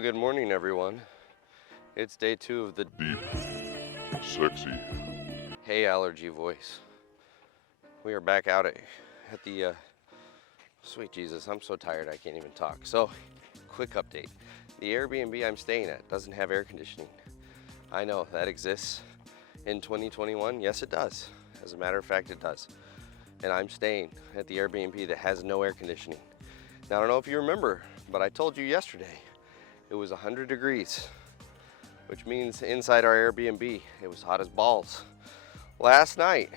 Well, good morning, everyone. It's day 2 of the deep, sexy, Hey Allergy voice. We are back out at the, sweet Jesus, I'm so tired I can't even talk. So, quick update. The Airbnb I'm staying at doesn't have air conditioning. I know, that exists in 2021. Yes, it does. As a matter of fact, it does. And I'm staying at the Airbnb that has no air conditioning. Now, I don't know if you remember, but I told you yesterday it was 100 degrees, which means inside our Airbnb, it was hot as balls. Last night,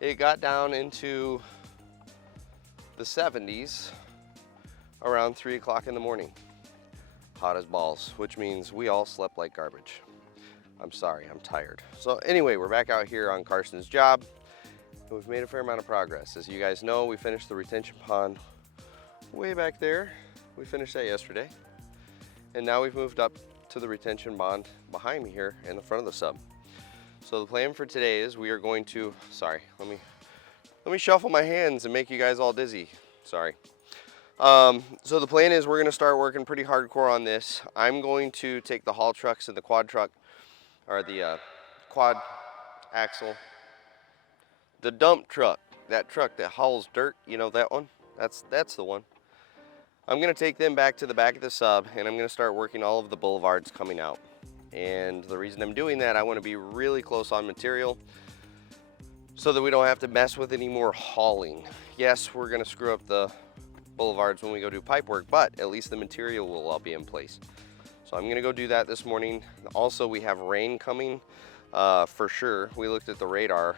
it got down into the 70s around 3 o'clock in the morning. Hot as balls, which means we all slept like garbage. I'm sorry, I'm tired. So anyway, we're back out here on Carson's job. We've made a fair amount of progress. As you guys know, we finished the retention pond way back there. We finished that yesterday. And now we've moved up to the retention pond behind me here in the front of the sub. So the plan for today is we are going to, sorry, let me shuffle my hands and make you guys all dizzy. Sorry. So the plan is we're gonna start working pretty hardcore on this. I'm going to take the haul trucks and the quad truck, or the quad axle, the dump truck, that truck that hauls dirt, you know that one? That's the one. I'm gonna take them back to the back of the sub and I'm gonna start working all of the boulevards coming out. And the reason I'm doing that, I wanna be really close on material so that we don't have to mess with any more hauling. Yes, we're gonna screw up the boulevards when we go do pipe work, but at least the material will all be in place. So I'm gonna go do that this morning. Also, we have rain coming for sure. We looked at the radar.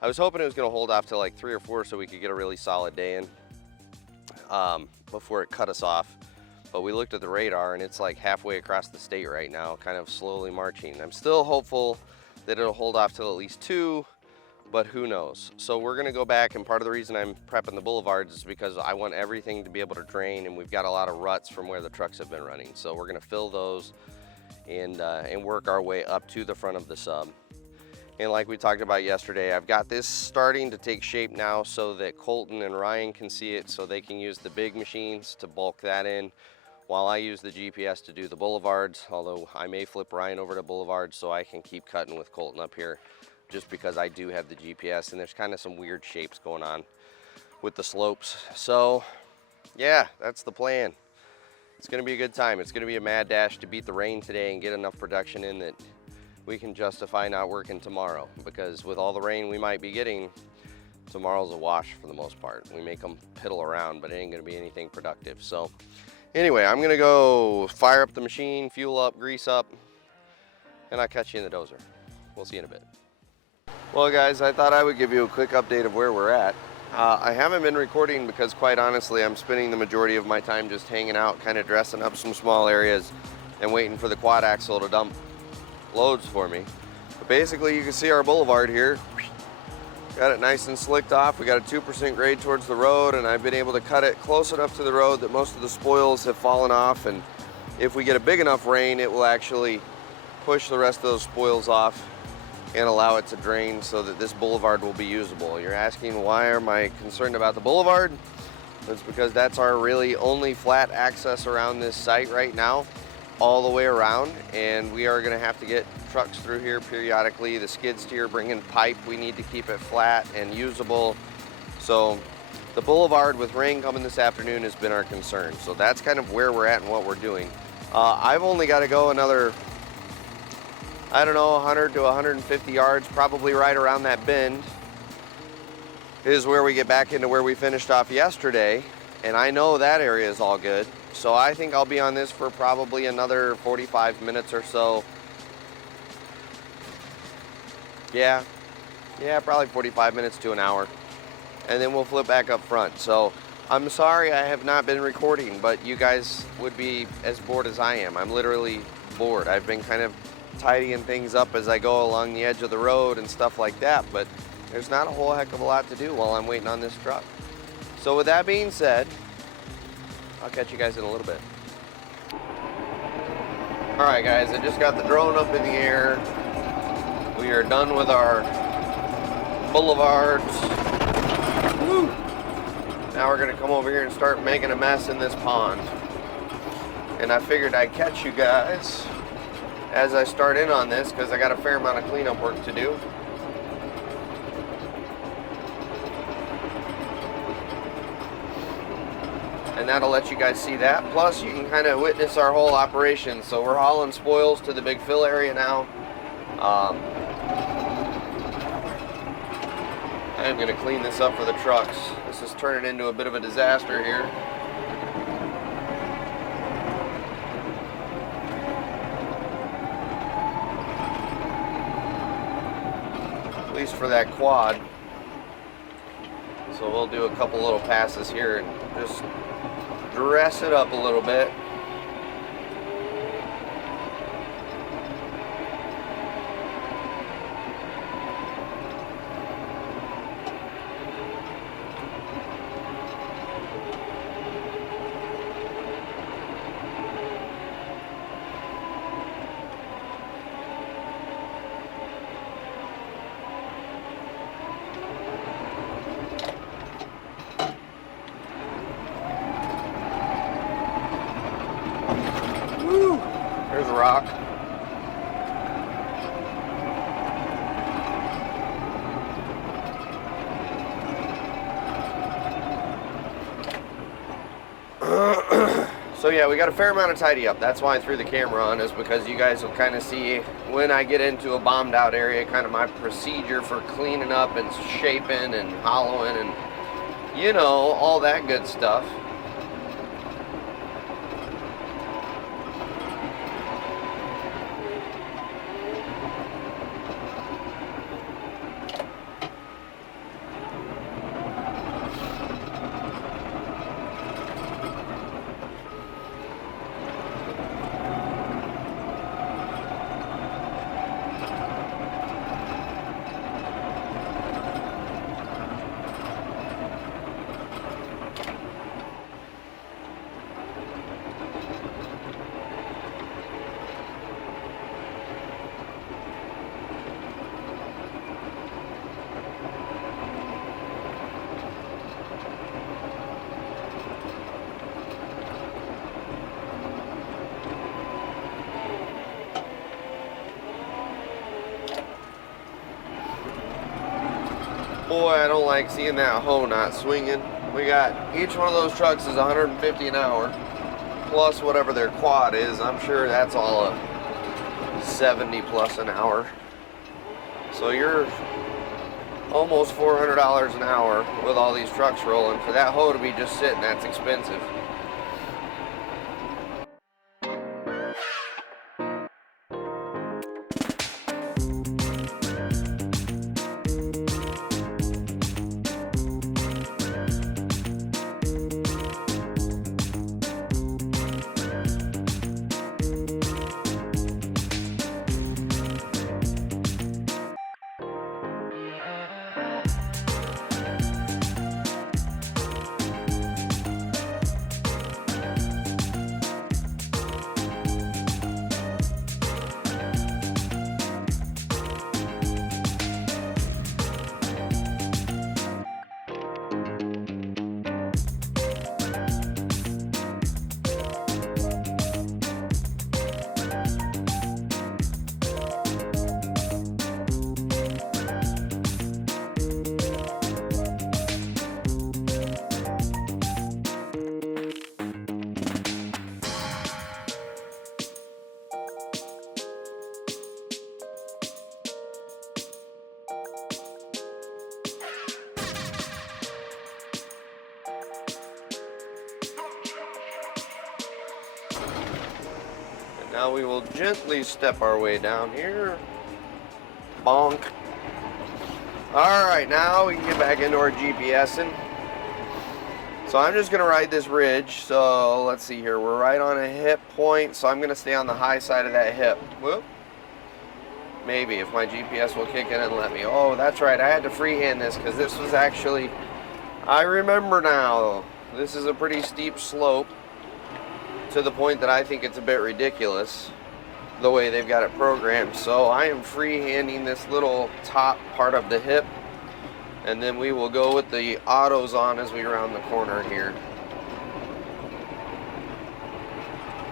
I was hoping it was gonna hold off to like 3 or 4 so we could get a really solid day in before it cut us off. But we looked at the radar and it's like halfway across the state right now, kind of slowly marching. I'm still hopeful that it'll hold off till at least 2, but who knows. So we're gonna go back, and part of the reason I'm prepping the boulevards is because I want everything to be able to drain, and we've got a lot of ruts from where the trucks have been running. So we're gonna fill those and work our way up to the front of the sub. And like we talked about yesterday, I've got this starting to take shape now so that Colton and Ryan can see it, so they can use the big machines to bulk that in while I use the GPS to do the boulevards, although I may flip Ryan over to boulevards so I can keep cutting with Colton up here, just because I do have the GPS and there's kind of some weird shapes going on with the slopes. So yeah, that's the plan. It's gonna be a good time. It's gonna be a mad dash to beat the rain today and get enough production in that we can justify not working tomorrow, because with all the rain we might be getting, tomorrow's a wash for the most part. We make them piddle around, but it ain't gonna be anything productive. So anyway, I'm gonna go fire up the machine, fuel up, grease up, and I'll catch you in the dozer. We'll see you in a bit. Well guys, I thought I would give you a quick update of where we're at. I haven't been recording because quite honestly, I'm spending the majority of my time just hanging out, kind of dressing up some small areas and waiting for the quad axle to dump loads for me. But basically you can see our boulevard here. Got it nice and slicked off. We got a 2% grade towards the road, and I've been able to cut it close enough to the road that most of the spoils have fallen off, and if we get a big enough rain, it will actually push the rest of those spoils off and allow it to drain so that this boulevard will be usable. You're asking why am I concerned about the boulevard? It's because that's our really only flat access around this site right now, all the way around, and we are gonna have to get trucks through here periodically. The skid steer bringing pipe, we need to keep it flat and usable. So the boulevard with rain coming this afternoon has been our concern. So that's kind of where we're at and what we're doing. I've only got to go another, I don't know, 100 to 150 yards, probably right around that bend is where we get back into where we finished off yesterday. And I know that area is all good. So I think I'll be on this for probably another 45 minutes or so. Yeah, probably 45 minutes to an hour. And then we'll flip back up front. So I'm sorry I have not been recording, but you guys would be as bored as I am. I'm literally bored. I've been kind of tidying things up as I go along the edge of the road and stuff like that, but there's not a whole heck of a lot to do while I'm waiting on this truck. So with that being said, I'll catch you guys in a little bit. All right guys, I just got the drone up in the air. We are done with our boulevards. Woo! Now we're gonna come over here and start making a mess in this pond. and I figured I'd catch you guys as I start in on this because I got a fair amount of cleanup work to do. And that'll let you guys see that. Plus, you can kind of witness our whole operation. So we're hauling spoils to the big fill area now. I'm going to clean this up for the trucks. This is turning into a bit of a disaster here. At least for that quad. So we'll do a couple little passes here and just dress it up a little bit. There's a rock. So yeah, we got a fair amount of tidy up. That's why I threw the camera on, is because you guys will kind of see when I get into a bombed out area, kind of my procedure for cleaning up and shaping and hollowing and, you know, all that good stuff. Boy, I don't like seeing that hoe not swinging. We got, each one of those trucks is 150 an hour, plus whatever their quad is. I'm sure that's all a 70 plus an hour. So you're almost $400 an hour with all these trucks rolling. For that hoe to be just sitting, that's expensive. Now we will gently step our way down here. Bonk. Alright, now we can get back into our GPSing. So I'm just going to ride this ridge. So let's see here. We're right on a hip point. So I'm going to stay on the high side of that hip. Whoop. Maybe if my GPS will kick in and let me. Oh, that's right. I had to freehand this because this was actually... I remember now. This is a pretty steep slope, to the point that I think it's a bit ridiculous the way they've got it programmed. So I am freehanding this little top part of the hip, and then we will go with the autos on as we round the corner here.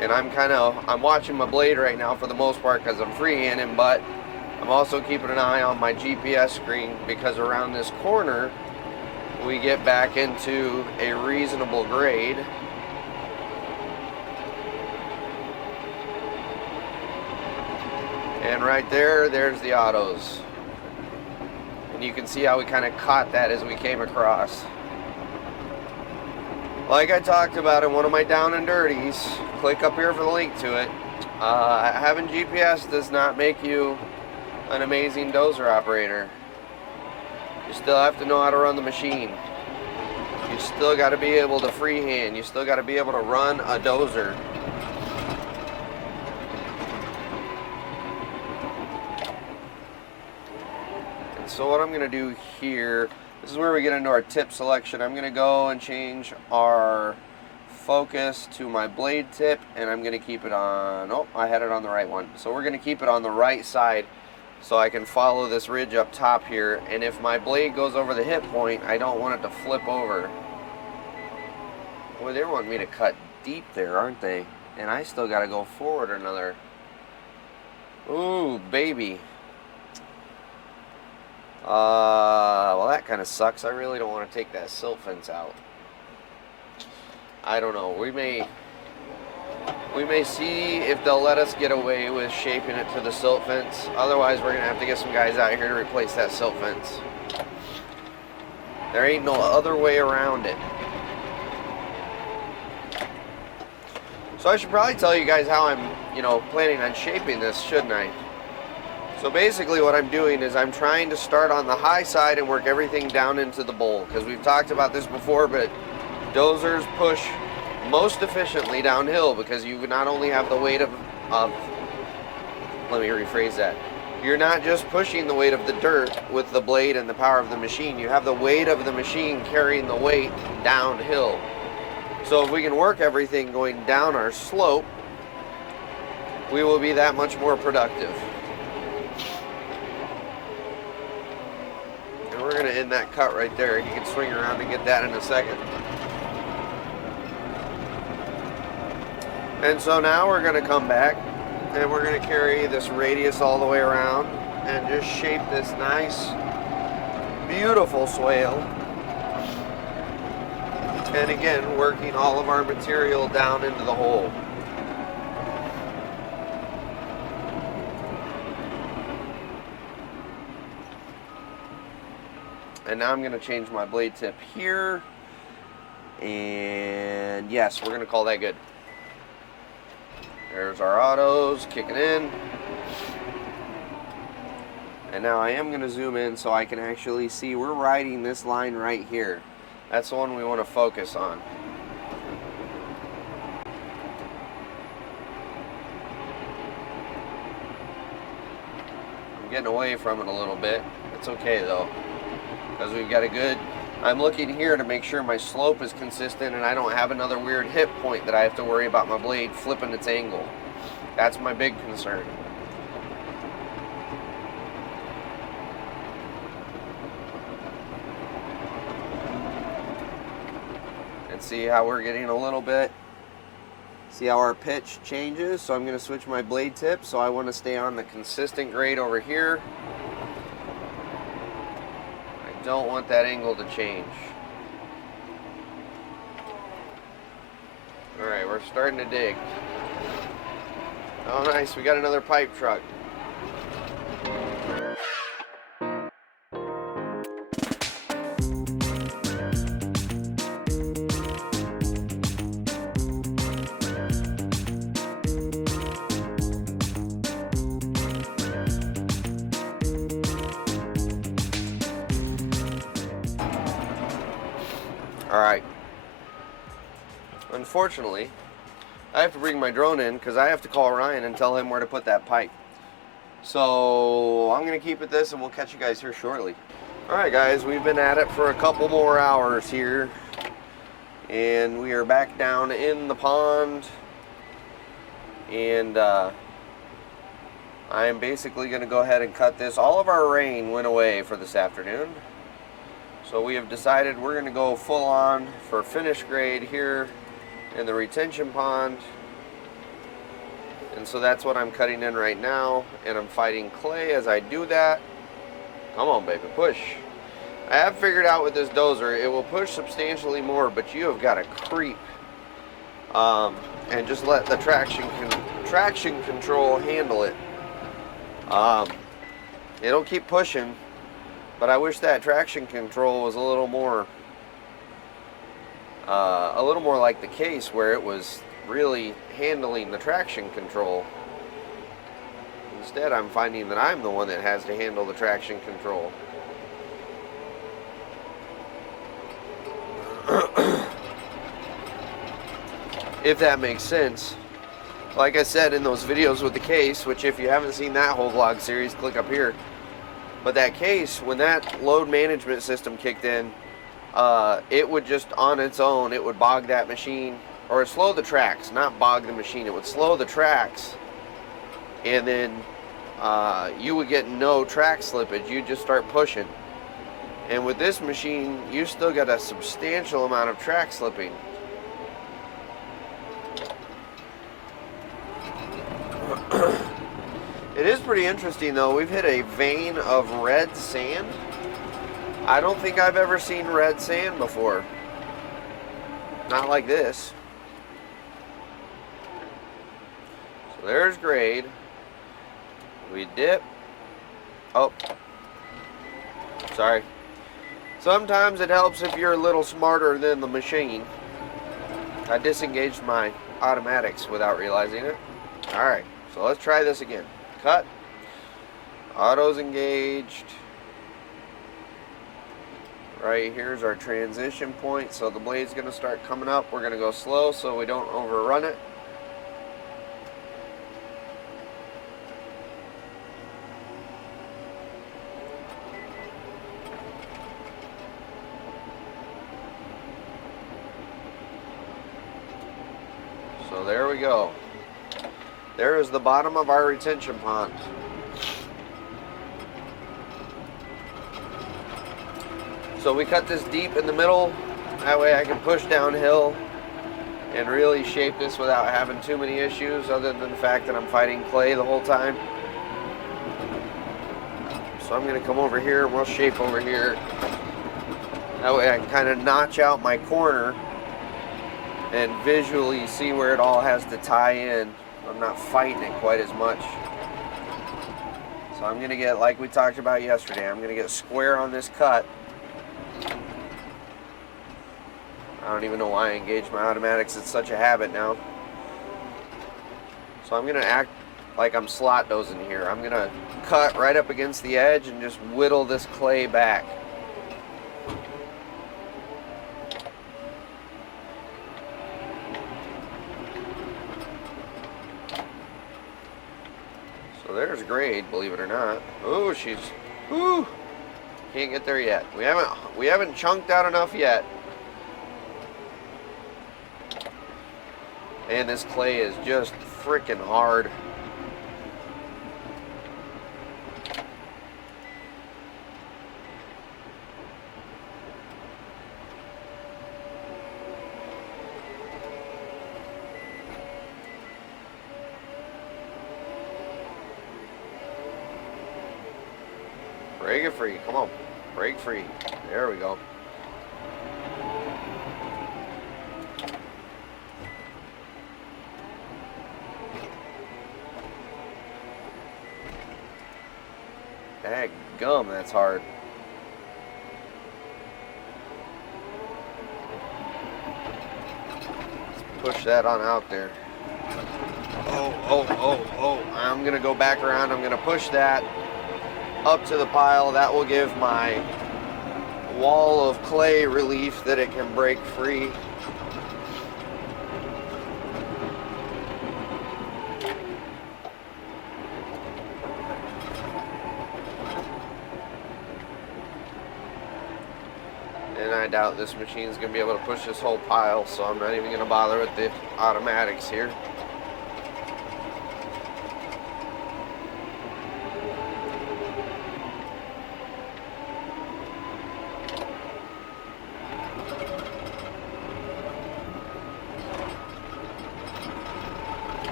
And I'm watching my blade right now for the most part because I'm freehanding, but I'm also keeping an eye on my GPS screen because around this corner we get back into a reasonable grade. And right there's the autos. And you can see how we kind of caught that as we came across. Like I talked about in one of my down and dirties, click up here for the link to it. Having GPS does not make you an amazing dozer operator. You still have to know how to run the machine. You still got to be able to freehand. You still got to be able to run a dozer. And so what I'm going to do here, this is where we get into our tip selection. I'm going to go and change our focus to my blade tip, and I'm going to keep it on, oh, I had it on the right one. So we're going to keep it on the right side so I can follow this ridge up top here. And if my blade goes over the hip point, I don't want it to flip over. Boy, they're wanting me to cut deep there, aren't they? And I still got to go forward another. Ooh, baby. Well, that kind of sucks. I really don't want to take that silt fence out. I don't know. We may see if they'll let us get away with shaping it to the silt fence. Otherwise, we're going to have to get some guys out here to replace that silt fence. There ain't no other way around it. So I should probably tell you guys how I'm, planning on shaping this, shouldn't I? So basically what I'm doing is I'm trying to start on the high side and work everything down into the bowl. Because we've talked about this before, but dozers push most efficiently downhill because you not only have the weight of let me rephrase that. You're not just pushing the weight of the dirt with the blade and the power of the machine. You have the weight of the machine carrying the weight downhill. So if we can work everything going down our slope, we will be that much more productive. And we're going to end that cut right there. You can swing around and get that in a second. And so now we're going to come back and we're going to carry this radius all the way around and just shape this nice, beautiful swale. And again, working all of our material down into the hole. And now I'm going to change my blade tip here. And yes, we're going to call that good. There's our autos kicking in. And now I am going to zoom in so I can actually see we're riding this line right here. That's the one we want to focus on. I'm getting away from it a little bit. It's okay though, because we've got a good, I'm looking here to make sure my slope is consistent and I don't have another weird hip point that I have to worry about my blade flipping its angle. That's my big concern. See how we're getting a little bit, see how our pitch changes. So I'm going to switch my blade tip, so I want to stay on the consistent grade over here. I don't want that angle to change. Alright, we're starting to dig. Oh nice, we got another pipe truck. Alright. Unfortunately, I have to bring my drone in because I have to call Ryan and tell him where to put that pipe. So I'm going to keep it this and we'll catch you guys here shortly. Alright guys, we've been at it for a couple more hours here. And we are back down in the pond. And I am basically going to go ahead and cut this. All of our rain went away for this afternoon. So we have decided we're going to go full on for finish grade here in the retention pond. And so that's what I'm cutting in right now, and I'm fighting clay as I do that. Come on, baby, push. I have figured out with this dozer, it will push substantially more, but you have got to creep. And just let the traction control handle it. It'll keep pushing, but I wish that traction control was a little more like the case, where it was really handling the traction control. Instead, I'm finding that I'm the one that has to handle the traction control. If that makes sense. Like I said in those videos with the case, which if you haven't seen that whole vlog series, click up here. But that case, when that load management system kicked in, it would just on its own, it would bog that machine, or slow the tracks, not bog the machine. It would slow the tracks, and then you would get no track slippage. You just start pushing. And with this machine, you still got a substantial amount of track slipping. It is pretty interesting though. We've hit a vein of red sand. I don't think I've ever seen red sand before. Not like this. So there's grade. We dip. Oh. Sorry. Sometimes it helps if you're a little smarter than the machine. I disengaged my automatics without realizing it. Alright, so let's try this again. Cut. Auto's engaged. Right here's our transition point, so the blade's going to start coming up. We're going to go slow so we don't overrun it. So there we go. There is the bottom of our retention pond. So we cut this deep in the middle. That way I can push downhill and really shape this without having too many issues, other than the fact that I'm fighting clay the whole time. So I'm going to come over here and we'll shape over here. That way I can kind of notch out my corner and visually see where it all has to tie in. I'm not fighting it quite as much. So I'm going to get, like we talked about yesterday, I'm going to get square on this cut. I don't even know why I engaged my automatics. It's such a habit now. So I'm going to act like I'm slot dozing here. I'm going to cut right up against the edge and just whittle this clay back. So there's grade, believe it or not. Oh, she's, whoo, can't get there yet. We haven't chunked out enough yet. And this clay is just freaking hard. Break it free, come on, break free. There we go. Gum, that's hard. Push that on out there. Oh. I'm gonna go back around. I'm gonna push that up to the pile. That will give my wall of clay relief that it can break free. And I doubt this machine's going to be able to push this whole pile, so I'm not even going to bother with the automatics here.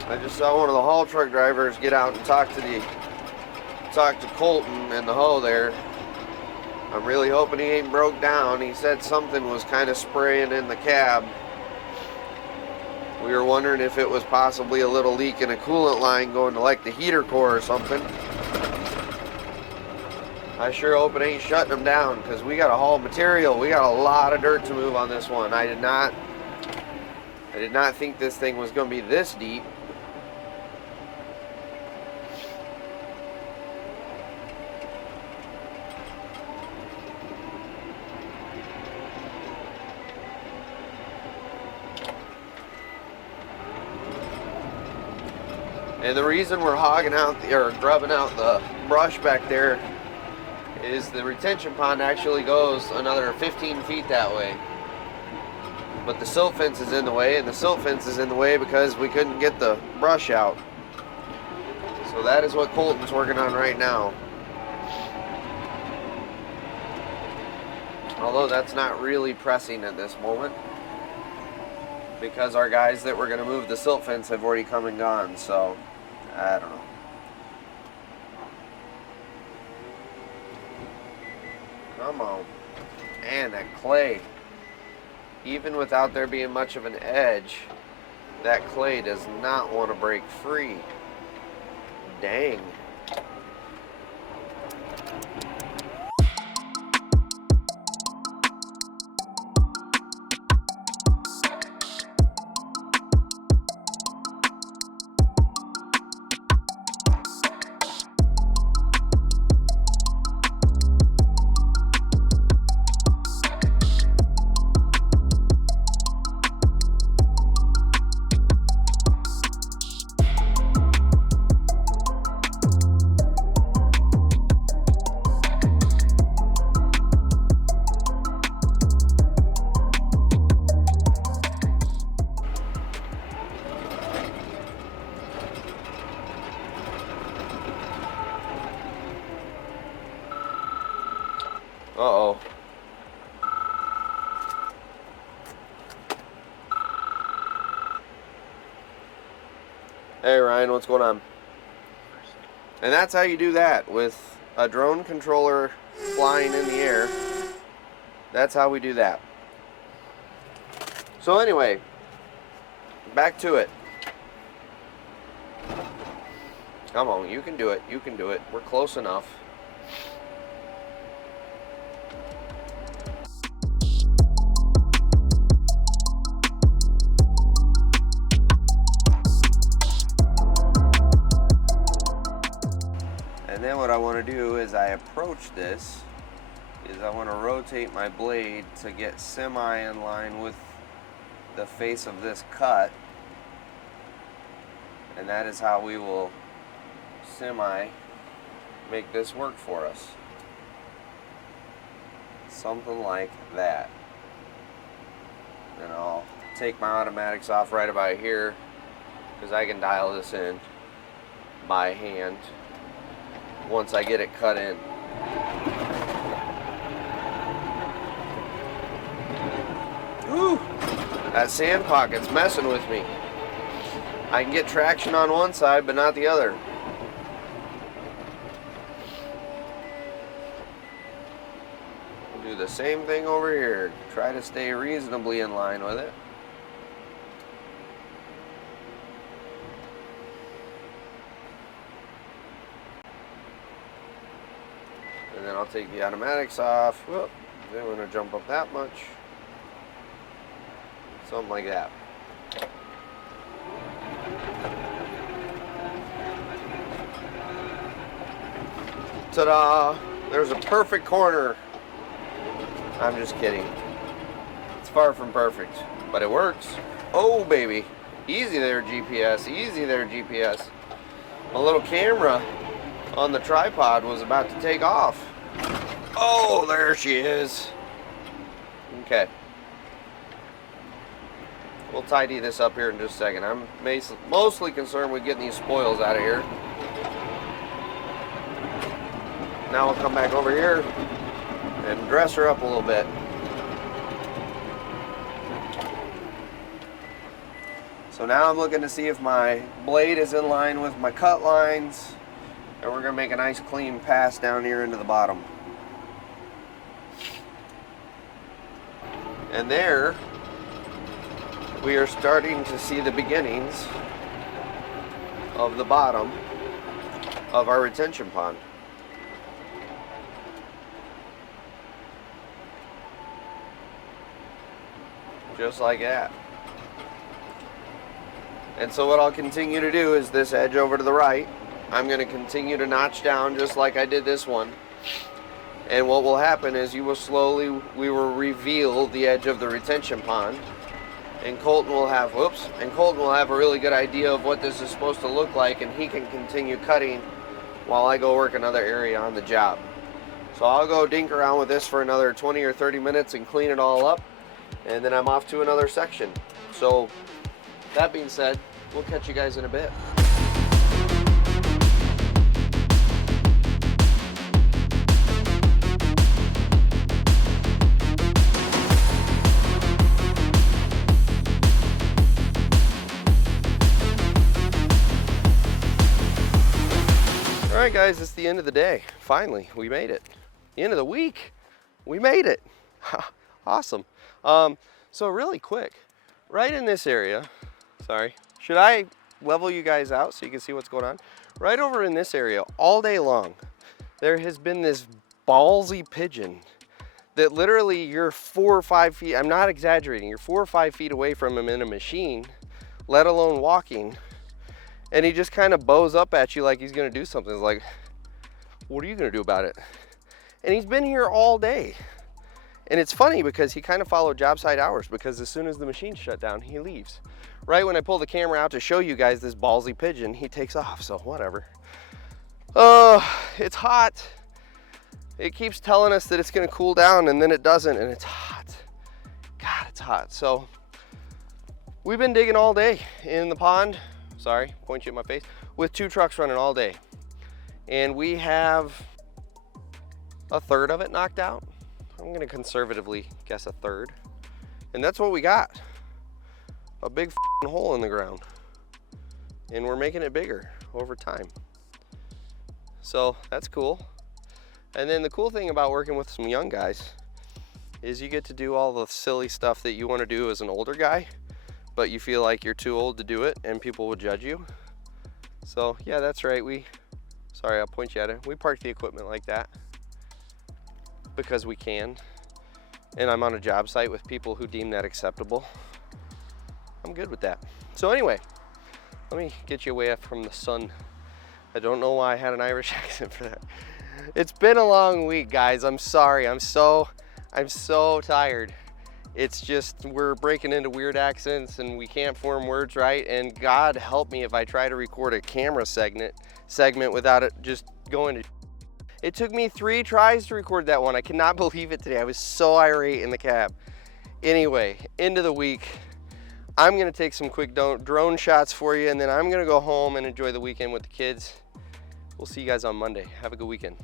I just saw one of the haul truck drivers get out and talk to Colton in the hoe there. I'm really hoping he ain't broke down. He said something was kind of spraying in the cab. We were wondering if it was possibly a little leak in a coolant line going to like the heater core or something. I sure hope it ain't shutting them down, because we got to haul material. We got a lot of dirt to move on this one. I did not think this thing was going to be this deep. And the reason we're hogging out or grubbing out the brush back there is the retention pond actually goes another 15 feet that way. But the silt fence is in the way, and the silt fence is in the way because we couldn't get the brush out. So that is what Colton's working on right now. Although that's not really pressing at this moment, because our guys that were going to move the silt fence have already come and gone, so I don't know. Come on. Man, that clay. Even without there being much of an edge, that clay does not want to break free. Dang. Uh-oh. Hey Ryan, what's going on? And that's how you do that with a drone controller flying in the air. That's how we do that. So anyway, back to it. Come on, you can do it. You can do it. We're close enough. And then what I want to do is I approach this, is I want to rotate my blade to get semi in line with the face of this cut. And that is how we will semi make this work for us. Something like that. And I'll take my automatics off right about here, because I can dial this in by hand once I get it cut in. Whew, that sand pocket's messing with me. I can get traction on one side, but not the other. Do the same thing over here. Try to stay reasonably in line with it. And then I'll take the automatics off. Whoop, then we're going to jump up that much. Something like that. Ta-da! There's a perfect corner. I'm just kidding. It's far from perfect, but it works. Oh, baby. Easy there, GPS. Easy there, GPS. A little camera on the tripod was about to take off. Oh, there she is. Okay. We'll tidy this up here in just a second. I'm mostly concerned with getting these spoils out of here. Now we'll come back over here and dress her up a little bit. So now I'm looking to see if my blade is in line with my cut lines, and we're gonna make a nice clean pass down here into the bottom. And there, we are starting to see the beginnings of the bottom of our retention pond. Just like that. And so what I'll continue to do is this edge over to the right, I'm going to continue to notch down just like I did this one. And what will happen is we will reveal the edge of the retention pond, and Colton will have, a really good idea of what this is supposed to look like, and he can continue cutting while I go work another area on the job. So I'll go dink around with this for another 20 or 30 minutes and clean it all up, and then I'm off to another section. So that being said, we'll catch you guys in a bit. All right, guys, it's the end of the day. Finally, we made it. The end of the week, we made it. Awesome. So really quick, right in this area, sorry, should I level you guys out so you can see what's going on? Right over in this area, all day long, there has been this ballsy pigeon that literally you're 4 or 5 feet, I'm not exaggerating, you're 4 or 5 feet away from him in a machine, let alone walking, and he just kind of bows up at you like he's gonna do something. It's like, what are you gonna do about it? And he's been here all day. And it's funny because he kind of followed job site hours, because as soon as the machine shut down, he leaves. Right when I pull the camera out to show you guys this ballsy pigeon, he takes off, so whatever. It's hot. It keeps telling us that it's gonna cool down, and then it doesn't, and it's hot. God, it's hot. So we've been digging all day in the pond. Sorry, point you at my face, with 2 trucks running all day. And we have a third of it knocked out. I'm gonna conservatively guess a third. And that's what we got. A big hole in the ground. And we're making it bigger over time. So that's cool. And then the cool thing about working with some young guys is you get to do all the silly stuff that you wanna do as an older guy, but you feel like you're too old to do it and people will judge you. So yeah, that's right. Sorry, I'll point you at it. We park the equipment like that because we can. And I'm on a job site with people who deem that acceptable. I'm good with that. So anyway, let me get you away from the sun. I don't know why I had an Irish accent for that. It's been a long week, guys. I'm sorry. I'm so tired. It's just, we're breaking into weird accents and we can't form words right. And God help me if I try to record a camera segment without it just going to. It took me 3 tries to record that one. I cannot believe it today. I was so irate in the cab. Anyway, end of the week. I'm gonna take some quick drone shots for you, and then I'm gonna go home and enjoy the weekend with the kids. We'll see you guys on Monday. Have a good weekend.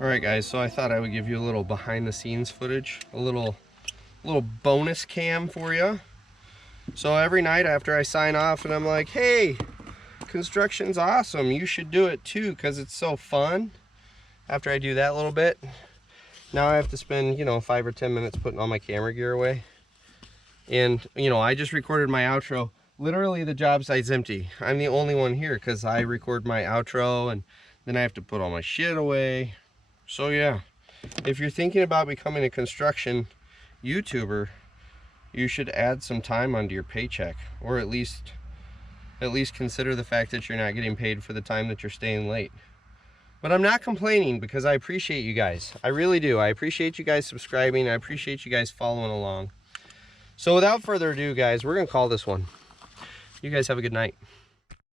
All right, guys, so I thought I would give you a little behind the scenes footage, a little bonus cam for you. So every night after I sign off and I'm like, hey, construction's awesome, you should do it too because it's so fun. After I do that little bit, now I have to spend, 5 or 10 minutes putting all my camera gear away. And, I just recorded my outro. Literally the job site's empty. I'm the only one here because I record my outro and then I have to put all my shit away. So yeah, if you're thinking about becoming a construction YouTuber, you should add some time onto your paycheck, or at least consider the fact that you're not getting paid for the time that you're staying late. But I'm not complaining because I appreciate you guys. I really do. I appreciate you guys subscribing. I appreciate you guys following along. So without further ado, guys, we're gonna call this one. You guys have a good night.